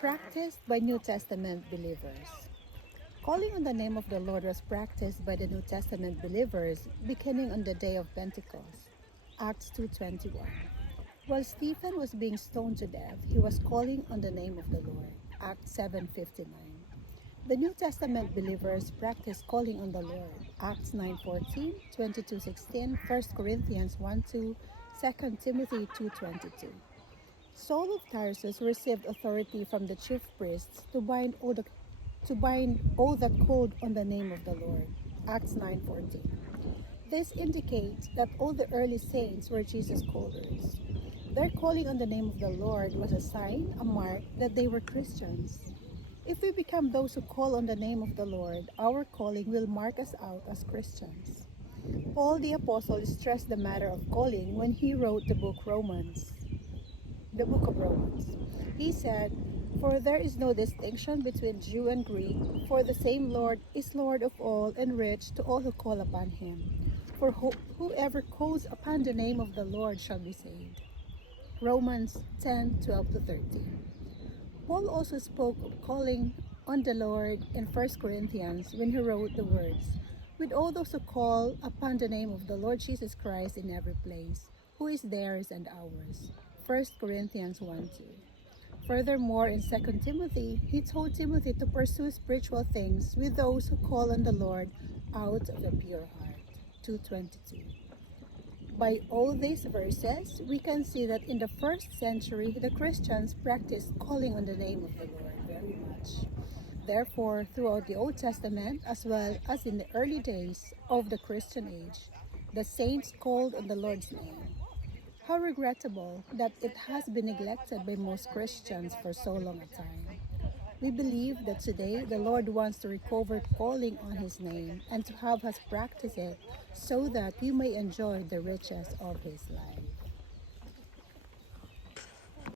Practiced by New Testament believers. Calling on the name of the Lord was practiced by the New Testament believers beginning on the day of Pentecost. Acts 2:21. While Stephen was being stoned to death, he was calling on the name of the Lord. Acts 7:59. The New Testament believers practice calling on the Lord. Acts 9:14, 22:16, 1 Corinthians 1:2, 2 Timothy 2:22. Saul of Tarsus received authority from the chief priests to bind all that called on the name of the Lord. Acts 9:14. This indicates that all the early saints were Jesus callers. Their calling on the name of the Lord was a sign, a mark that they were Christians. If we become those who call on the name of the Lord, our calling will mark us out as Christians. Paul the Apostle stressed the matter of calling when he wrote the book of Romans. He said, "For there is no distinction between Jew and Greek, for the same Lord is Lord of all and rich to all who call upon him. For whoever calls upon the name of the Lord shall be saved." Romans 10:12-13. Paul also spoke of calling on the Lord in 1 Corinthians when he wrote the words, "With all those who call upon the name of the Lord Jesus Christ in every place, who is theirs and ours." 1 Corinthians 1:2. Furthermore, in 2 Timothy, he told Timothy to pursue spiritual things with those who call on the Lord out of a pure heart. 2:22. By all these verses, we can see that in the first century, the Christians practiced calling on the name of the Lord very much. Therefore, throughout the Old Testament, as well as in the early days of the Christian age, the saints called on the Lord's name. How regrettable that it has been neglected by most Christians for so long a time. We believe that today the Lord wants to recover calling on His name and to have us practice it so that we may enjoy the riches of His life.